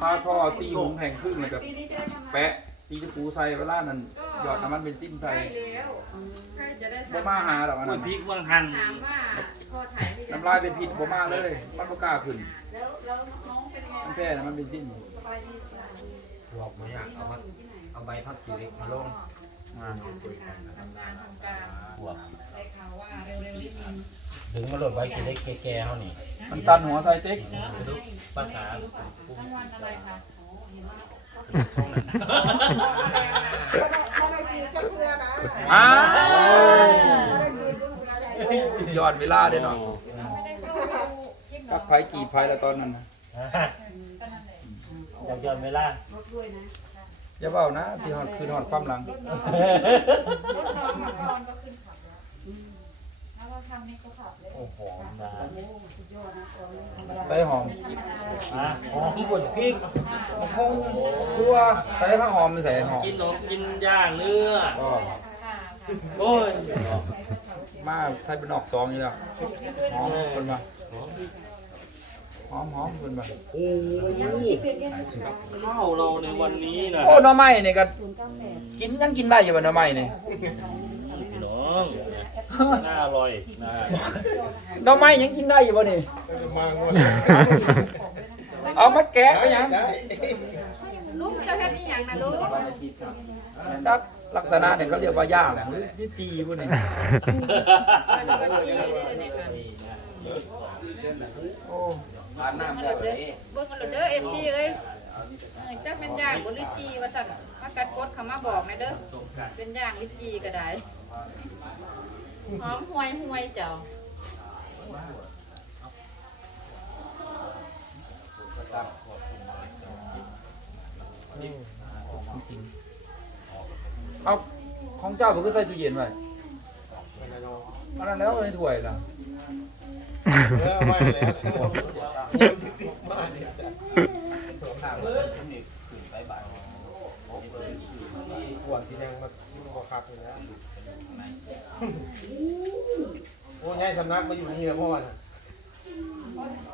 พาท่อตีหุงแห่งครึ่งเลยกับแปะตีตะปูใส่เวลานั้นหยอดน้ำมันเป็นสิ้นใส่ใช่แล้วใช่จะได้บ่ทำมาหาดอกอันคุนั้ณนพริกว่างหั่นถามว่าพอถ่ายไม่ได้น้ำลายเป็นพิษบ่มาเลย มันบ่กล้าขึ้นแล้วแล้วน้องเป็นยังไงมันแพ้น้ำมันเป็นสิ้นสบายดีสบายดีหลอกมาอยากเอามาเอาใบพักกีเล็กมาลง อ่าทำงานทำการบวกได้ข่าวว่าเร็วๆนี้มีดึงมาโหลดใบกีเล็กแก่ๆเขานี่มันสั่นหัวใส่เต็กภาษาอ้าวย้อนเวลาได้หน่อยปักไผกี่ไผแล้วตอนนั้นนะย้อนเวลา อย่าเว้านะที่ฮอดคืนฮอดความหลัง รถนอนรถนอนก็ขึ้นขับแล้วถ้าเราทำนี่ก็ขับเลยโอ้โหมาใส่หอมอะหอมบดพริกคงทั่วใส่ผ้าหอมมันใส่หอมกินหนมกินย่างเนื้อก็โอ้ยมาไทยเป็นออกซองนี่แล้วหอมเพิ่นมา หอม หอมเพิ่นมาโอ้โหข้าวเราในวันนี้นะโอ้หน่อไม้นี่ก็กินยังกินได้อยู่บ่หน่อไม้นี่พี่น้องน่าอร่อยนะหน่อไม้ยังกินได้อยู่บ่นี่เอามาแกะไปหยังลูกจะแค่นี้อย่างนะลูกดักลักษณะเนี่ยเขาเรียกว่าย่างหรือที่จีบ่นี่มันก็จีนี่เลยค่ะโอ้เบิ้งกันเลยเด้อเบิ้งกันเด้อเอฟซีเอ้ยจักเป็นย่างบนลิจีว่าสั่นมากัดกดเขามาบอกนะเด้อเป็นย่างลิจีก็ได้หอมห่วยห่วยเจ้าเอาของเจ้าบ่คือใส่ตู้เย็นไว้อันนั้นแล้วในถ้วยล่ะ ขวดสีแดงมาบอคักเลยนะโอ้ยายสำนักมาอยู่นี่แล้วพ่อน่ะ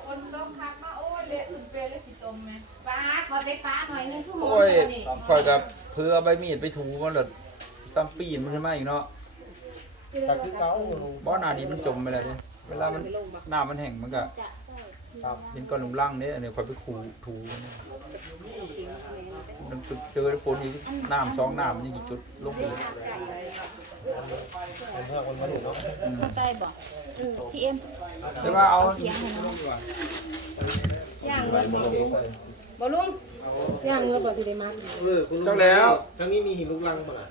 คนต้องคักมาโอ้ยเละอุ่นเปรย์เละกี่ตมไหมป้าขอไปป้าหน่อยนึงคือหอมโอ้ยตัวนี้ข่อยกับเพื่อเอาใบมีดไปถูมันแล้วซ้ำปีนมันขึ้นมาอีกเนาะแต่คือเก่าบ่หน้านี้มันจมไปแล้วเด้ เวลามันน้ำมันแห้งมันก็ครับเป็นก้อนลุงลังเนี่ยอันนี้ข่อยไปขูถูมันมันเจอฝนอีกน้ำสองน้ำมันยังอีกจุดลงอีกเป็นเพื่อนคนมาดูเนาะอืมใต้บอกพี่เอ็มแต่ว่าเอาย่างเงินบ่บ่ลุงย่างเงินบ่สิได้มาเออคุณจังแล้วทั้งนี้มีหินลูกลังป่ะล่ะ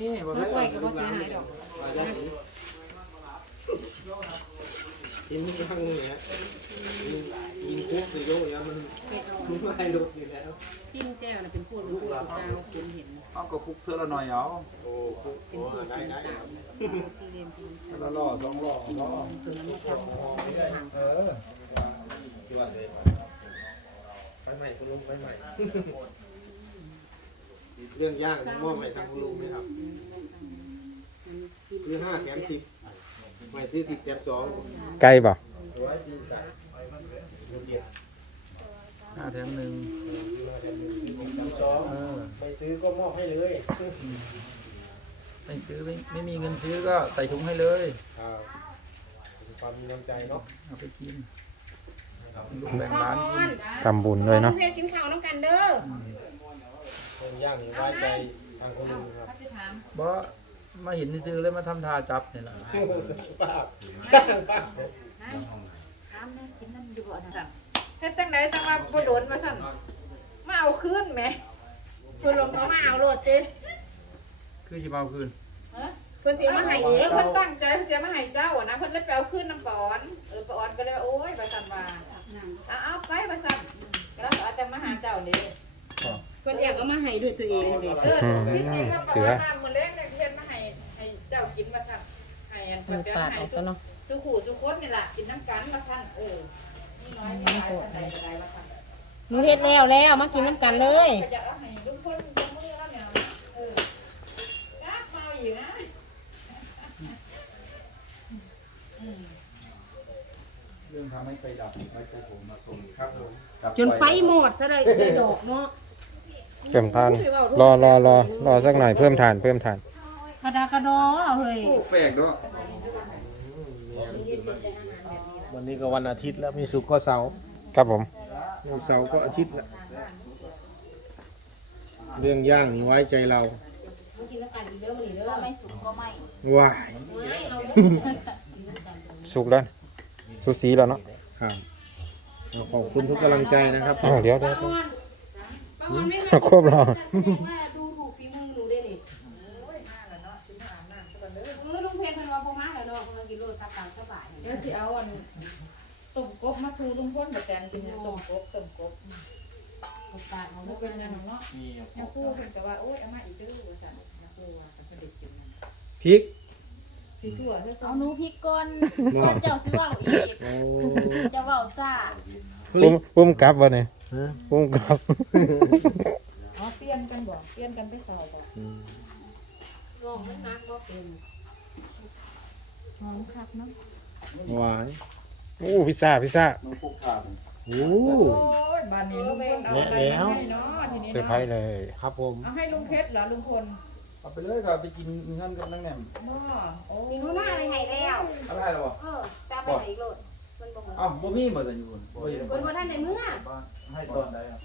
นี่บ่มาแม่นไว้ก็บ่เสียหายดอก หินลูกลังเนี่ยยิงคุกสิโยกแล้วมันไม่ให้ลุกอยู่แล้วจิ้มแจ้วน่ะเป็นพวกลูกเจ้าคุณเห็นเอาก็คุกเทื่อละหน่อยเอาโอ้คุกโอ้ได้ได้สี่เหลี่ยมเทื่อละล่อสองล่อล่อตัวนั้นมาทำเออที่ว่าเลยไปใหม่คุณลุงไปใหม่เรื่องย่างมอบให้ทางคุณลุงไหมครับซื้อห้าแถมสิบ ไม่ซื้อสิบแถมสองใกล้ป่ะร้อยสี่สิบห้าแถมหนึ่งสองเออไม่ซื้อก็มอบให้เลยไม่ซื้อไม่ไม่มีเงินซื้อก็ใส่ถุงให้เลยครับความมีน้ำใจเนาะเอาไปกินลูกแบ่งร้านกินทำบุญด้วยเนาะเพื่อนกินข้าวน้ำกันเด้อเรื่องย่างนี่ไว้ใจทางคุณลุงครับบ่ มาเห็นซื้อๆแล้วมาทำทาจับนี่แหละโอ้โหสุภาพสร้างบ้านน้ำแม่กินน้ำอยู่บ่นะเฮ็ดจังไดจังว่าบ่โดนมาสั่นมาเอาคืนแหมเพิ่นลงเขามาเอาโลดติคือสิมาเอาคืนเพิ่นสิเอามาให้เองเพิ่นตั้งใจเพิ่นสิเอามาให้เจ้าอะนะเพิ่นเลยไปเอาคืนน้ำปอนเออปอนก็เลยว่าโอ้ยว่าสั่นว่าเอาเอาไปว่าสั่นแล้วก็เอาแต่มาหาเจ้านี่เพิ่นอยากเอามาให้ด้วยตัวเองเด้เออที่จริงว่าปอน ให้อันมันเพิ่นปาดให้ออกสุซะเนาะสุขู่สุคนนี่ล่ะกินน้ำกันว่าสั่นเออนี่น้อยนี่หลายปานใดก็ได้ว่าสั่นหนูเฮ็ดแล้วแล้วมากินน้ำกันเลยก็อยากเอาให้ทุกคนยกมือแล้วเนี่ยเออจักเมาอยู่นะอืมเซึ่งทำให้ไฟดับไว้ใจผมมาตรงครับผมจนไฟหมดซะได้ได้ดอกเนาะเพิ่มทานรอรอรอรอสักหน่อยเพิ่มทานเพิ่มทานกระดากระดอเฮ้ยแปลกด้วย วันนี้ก็วันอาทิตย์แล้วมีสุกร์ก็เสาร์ครับผมมีเสาร์ก็อาทิตย์ละเรื่องย่างนี่ไว้ใจเราไม่สุกก็ไม่ว้ายสุกแล้วสุสีแล้วเนาะครับเอาขอบคุณทุกกำลังใจนะครับ อ้าวเดี๋ยวเดี๋ยวเดี๋ยวป้ามันไม่ครบแล้ว นกินนะต้มกบต้มกบโอกาสเอาบ่เนาะเป็นหยังเนาะยังพูดเพิ่นก็ว่าโอ๊ยเอามาอีกเด้อว่าซั่นยังพูดว่าเพิ่นได้กินนั่นพริกสิชั่วเด้อเอาหนูพริกก่อนบ่เจ้าสิเว้าอีกโอ้เจ้าเว้าซ่าปุ้มปุ้มกลับวะเนี่ยปุ้มกลับอ๋อเปลี่ยนกันบ่เปลี่ยนกันไปเข้าบ่งงมันนักบ่เป็นหอมคักเนาะหวานโอ้พิซซ่าพิซซ่าน้องพวกขาด โอ้โอ้ยบ้านนี้ลุงพลเอาอะไรมาให้เนาะทีนี้เซอร์ไพรเนาะส์เลยครับผม เอาให้ลุงเพชรเหรอลุงพลเอาไปเลยครับไปกินเงินกันนั่งแหนมบ่โอ้มีหัวหน้าอะไรให้แล้วอะไรหรอเออตามไปไหนอีกโลดมันบ่เหมือนอ้าวบ่มีบ่จะอยู่บ่เห็นเพิ่นบ่ทันได้เมื่อให้ตอนใดอะ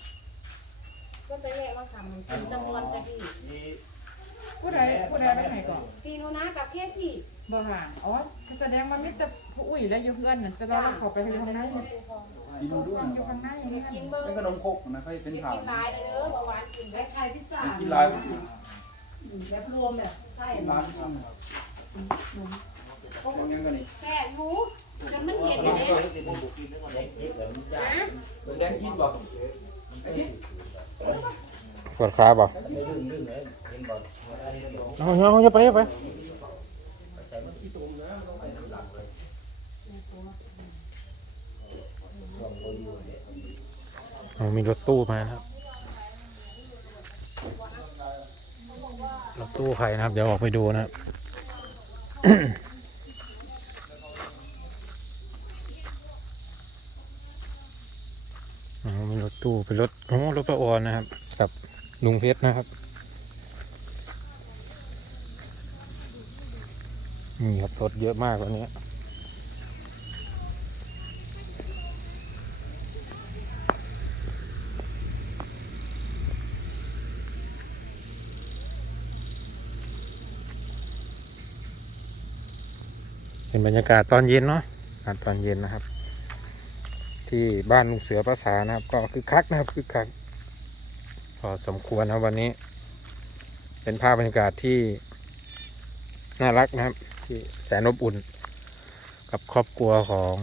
เพิ่นไปแลกมาทำเป็นจำนวนจักอีกผู้ใดผู้ใดไปให้ก่อนพี่หนูนะกับเคซี่บ่ค่ะอ๋อแสดงว่ามิตร ผู้อุ้ยและอยู่เพื่อนน่ะจะเราเข้าไปข้างในกินดูด้วยอยู่ข้างในนี่กิกินนเบิ่งเป็นขนมครกนะให้เป็นกินถาดหลายเลยเด้อเบาหวานกินได้ไข่พิซซ่ากินลายแบบรวมแบบไส้ร้านข้างครับพวกยังกันนี่แค่หมูจนมันเห็นเลยนะแดงกินบ่ไอ้ที่ปวดขาบ่เอาเอาเอาอย่าไปอย่าไป เอามีรถตู้มานะครับ รถตู้ใครนะครับ เดี๋ยวออกไปดูนะครับอ๋อมีรถตู้เป็นรถโอ้รถประออนนะครับ กับลุงเพชรนะครับ นี่ครับรถเยอะมากวันนี้ เป็นบรรยากาศตอนเย็นเนาะอากาศตอนเย็นนะครับ ที่บ้านลุงเสือภาษานะครับ ก็คือคักนะครับคือคัก พอสมควรนะวันนี้ เป็นภาพบรรยากาศที่น่ารักนะครับ ที่แสนอบอุ่น กับครอบครัวของ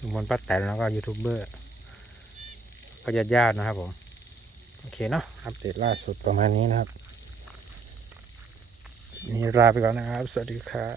ลุงมนป้าแตนแล้วก็ยูทูบเบอร์ก็ญาติญาตินะครับผมโอเคเนาะอัปเดตล่าสุดประมาณนี้นะครับนี่ลาไปก่อนนะครับ สวัสดีครับ